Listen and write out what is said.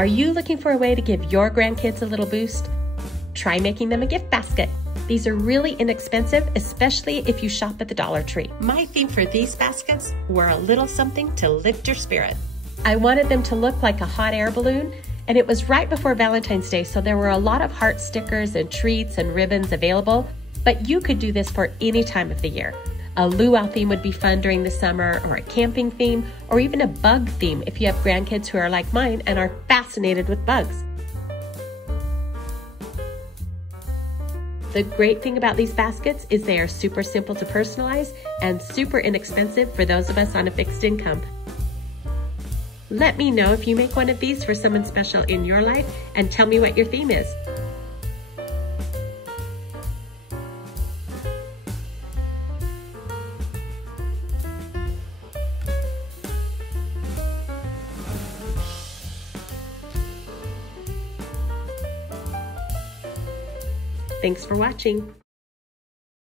Are you looking for a way to give your grandkids a little boost? Try making them a gift basket. These are really inexpensive, especially if you shop at the Dollar Tree. My theme for these baskets were a little something to lift your spirit. I wanted them to look like a hot air balloon, and it was right before Valentine's Day, so there were a lot of heart stickers and treats and ribbons available, but you could do this for any time of the year. A luau theme would be fun during the summer, or a camping theme, or even a bug theme if you have grandkids who are like mine and are fascinated with bugs. The great thing about these baskets is they are super simple to personalize and super inexpensive for those of us on a fixed income. Let me know if you make one of these for someone special in your life and tell me what your theme is. Thanks for watching.